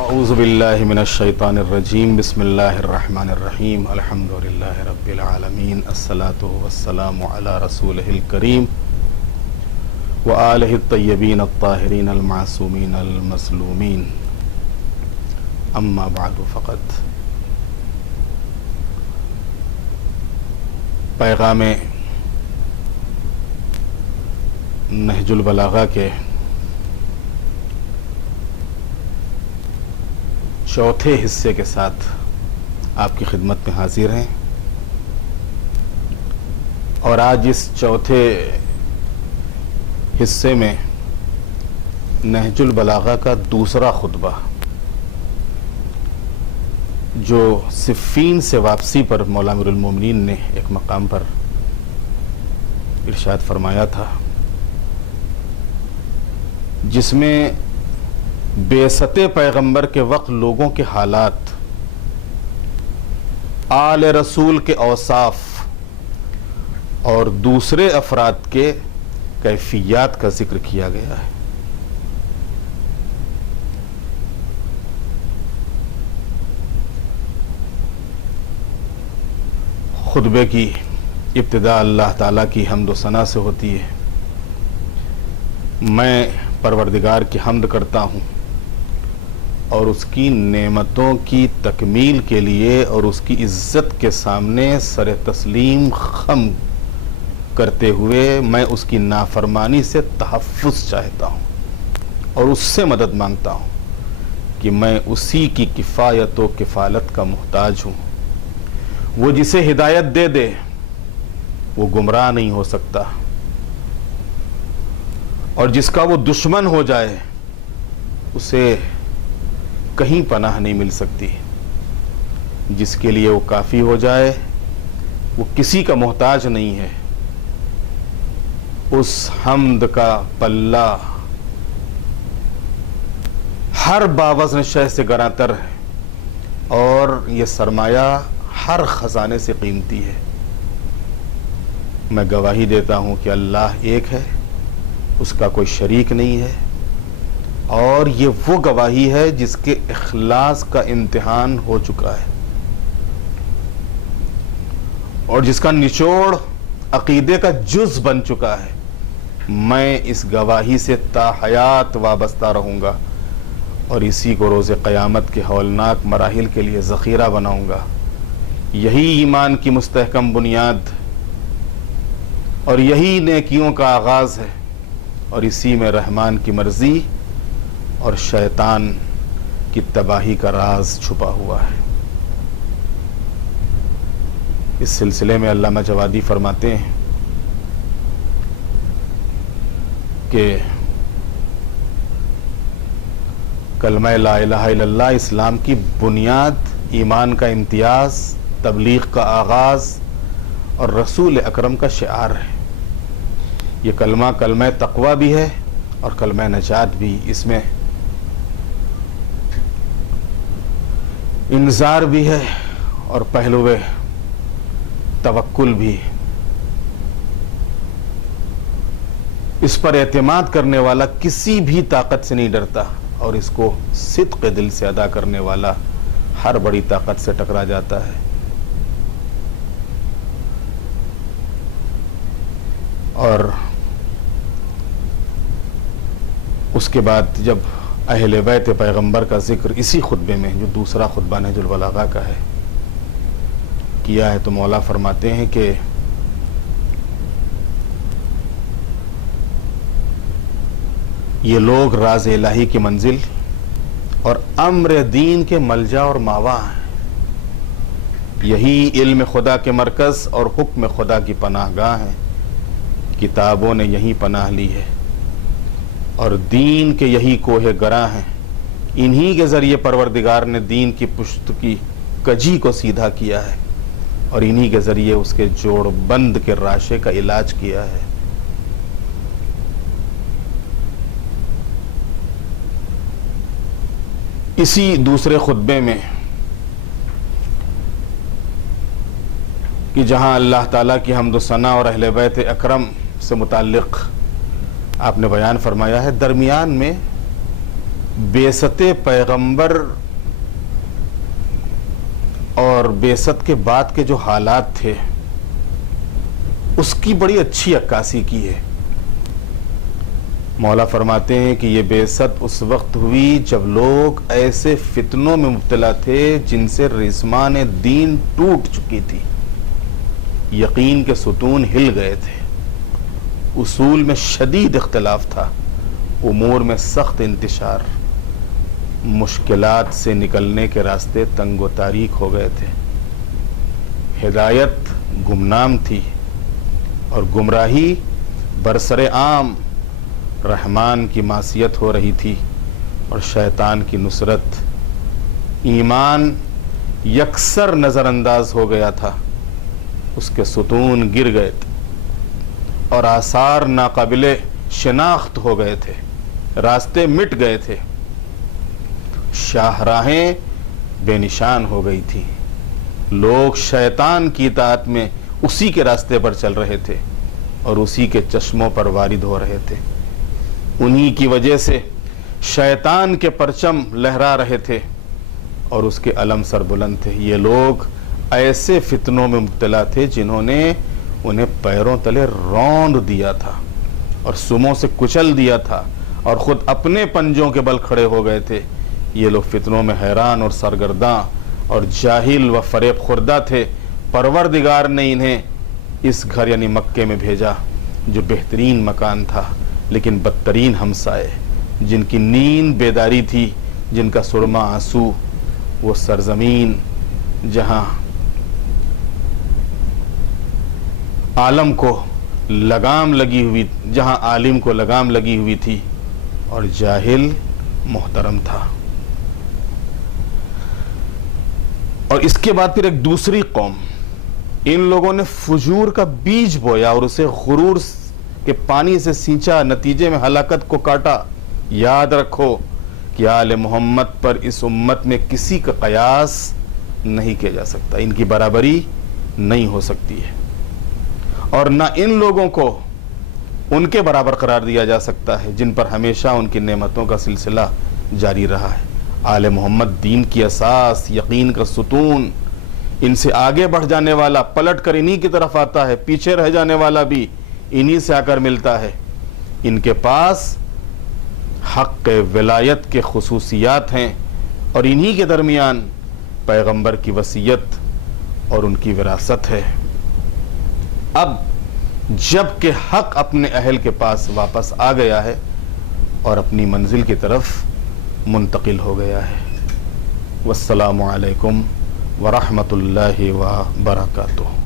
اعوذ باللہ من الشیطان الرجیم بسم اللہ الرحمن الرحیم الحمدللہ رب العالمین الصلاة والسلام علی رسولہ الکریم وآلہ الطیبین الطاہرین المعصومین المظلومین اما بعد فقط پیغام نہج البلاغہ کے چوتھے حصے کے ساتھ آپ کی خدمت میں حاضر ہیں، اور آج اس چوتھے حصے میں نہج البلاغہ کا دوسرا خطبہ جو صفین سے واپسی پر مولا امیر المومنین نے ایک مقام پر ارشاد فرمایا تھا، جس میں بعثت پیغمبر کے وقت لوگوں کے حالات، آل رسول کے اوصاف اور دوسرے افراد کے کیفیات کا ذکر کیا گیا ہے۔ خطبے کی ابتدا اللہ تعالیٰ کی حمد و ثنا سے ہوتی ہے۔ میں پروردگار کی حمد کرتا ہوں اور اس کی نعمتوں کی تکمیل کے لیے اور اس کی عزت کے سامنے سر تسلیم خم کرتے ہوئے میں اس کی نافرمانی سے تحفظ چاہتا ہوں اور اس سے مدد مانگتا ہوں کہ میں اسی کی کفایت و کفالت کا محتاج ہوں۔ وہ جسے ہدایت دے دے وہ گمراہ نہیں ہو سکتا، اور جس کا وہ دشمن ہو جائے اسے کہیں پناہ نہیں مل سکتی۔ جس کے لیے وہ کافی ہو جائے وہ کسی کا محتاج نہیں ہے۔ اس حمد کا پلہ ہر باوزن شے سے گراں تر ہے، اور یہ سرمایہ ہر خزانے سے قیمتی ہے۔ میں گواہی دیتا ہوں کہ اللہ ایک ہے، اس کا کوئی شریک نہیں ہے، اور یہ وہ گواہی ہے جس کے اخلاص کا امتحان ہو چکا ہے، اور جس کا نچوڑ عقیدے کا جز بن چکا ہے۔ میں اس گواہی سے تا حیات وابستہ رہوں گا، اور اسی کو روز قیامت کے ہولناک مراحل کے لیے ذخیرہ بناؤں گا۔ یہی ایمان کی مستحکم بنیاد اور یہی نیکیوں کا آغاز ہے، اور اسی میں رحمان کی مرضی اور شیطان کی تباہی کا راز چھپا ہوا ہے۔ اس سلسلے میں علامہ جوادی فرماتے ہیں کہ کلمہ لا الہ الا اللہ اسلام کی بنیاد، ایمان کا امتیاز، تبلیغ کا آغاز اور رسول اکرم کا شعار ہے۔ یہ کلمہ تقوی بھی ہے اور کلمہ نجات بھی۔ اس میں انذار بھی ہے اور پہلو توکل بھی۔ اس پر اعتماد کرنے والا کسی بھی طاقت سے نہیں ڈرتا، اور اس کو صدق دل سے ادا کرنے والا ہر بڑی طاقت سے ٹکرا جاتا ہے۔ اور اس کے بعد جب اہل بیت پیغمبر کا ذکر اسی خطبے میں، جو دوسرا خطبہ نہج البلاغہ کا ہے، کیا ہے، تو مولا فرماتے ہیں کہ یہ لوگ راز الہی کی منزل اور امر دین کے ملجا اور ماوا ہیں۔ یہی علم خدا کے مرکز اور حکم خدا کی پناہ گاہ ہیں۔ کتابوں نے یہیں پناہ لی ہے، اور دین کے یہی کوہ گراں ہیں، انہی کے ذریعے پروردگار نے دین کی پشت کی کجی کو سیدھا کیا ہے اور انہی کے ذریعے اس کے جوڑ بند کے راشے کا علاج کیا ہے۔ اسی دوسرے خطبے میں کہ جہاں اللہ تعالیٰ کی حمد و ثنا اور اہل بیت اکرم سے متعلق آپ نے بیان فرمایا ہے، درمیان میں بعثت پیغمبر اور بعثت کے بعد کے جو حالات تھے اس کی بڑی اچھی عکاسی کی ہے۔ مولا فرماتے ہیں کہ یہ بعثت اس وقت ہوئی جب لوگ ایسے فتنوں میں مبتلا تھے جن سے رسمان دین ٹوٹ چکی تھی، یقین کے ستون ہل گئے تھے، اصول میں شدید اختلاف تھا، امور میں سخت انتشار، مشکلات سے نکلنے کے راستے تنگ و تاریک ہو گئے تھے، ہدایت گمنام تھی اور گمراہی برسر عام، رحمان کی معصیت ہو رہی تھی اور شیطان کی نصرت، ایمان یکسر نظر انداز ہو گیا تھا، اس کے ستون گر گئے تھے اور آثار ناقابل شناخت ہو گئے تھے، راستے مٹ گئے تھے، شاہراہیں بے نشان ہو گئی تھی، لوگ شیطان کی اطاعت میں اسی کے راستے پر چل رہے تھے اور اسی کے چشموں پر وارد ہو رہے تھے، انہی کی وجہ سے شیطان کے پرچم لہرا رہے تھے اور اس کے علم سر بلند تھے۔ یہ لوگ ایسے فتنوں میں مبتلا تھے جنہوں نے انہیں پیروں تلے روند دیا تھا اور سموں سے کچل دیا تھا اور خود اپنے پنجوں کے بل کھڑے ہو گئے تھے۔ یہ لوگ فتنوں میں حیران اور سرگرداں اور جاہل و فریب خوردہ تھے۔ پروردگار نے انہیں اس گھر یعنی مکے میں بھیجا جو بہترین مکان تھا لیکن بدترین ہمسائے، جن کی نیند بیداری تھی، جن کا سرما آنسو، وہ سرزمین جہاں عالم کو لگام لگی ہوئی، جہاں عالم کو لگام لگی ہوئی تھی اور جاہل محترم تھا۔ اور اس کے بعد پھر ایک دوسری قوم، ان لوگوں نے فجور کا بیج بویا اور اسے غرور کے پانی سے سینچا، نتیجے میں ہلاکت کو کاٹا۔ یاد رکھو کہ آل محمد پر اس امت میں کسی کا قیاس نہیں کیا جا سکتا، ان کی برابری نہیں ہو سکتی ہے اور نہ ان لوگوں کو ان کے برابر قرار دیا جا سکتا ہے جن پر ہمیشہ ان کی نعمتوں کا سلسلہ جاری رہا ہے۔ آل محمد دین کی اساس، یقین کا ستون، ان سے آگے بڑھ جانے والا پلٹ کر انہی کی طرف آتا ہے، پیچھے رہ جانے والا بھی انہی سے آ کر ملتا ہے۔ ان کے پاس حق ولایت کے خصوصیات ہیں اور انہی کے درمیان پیغمبر کی وصیت اور ان کی وراثت ہے۔ اب جب کہ حق اپنے اہل کے پاس واپس آ گیا ہے اور اپنی منزل کی طرف منتقل ہو گیا ہے۔ والسلام علیکم ورحمۃ اللہ وبرکاتہ۔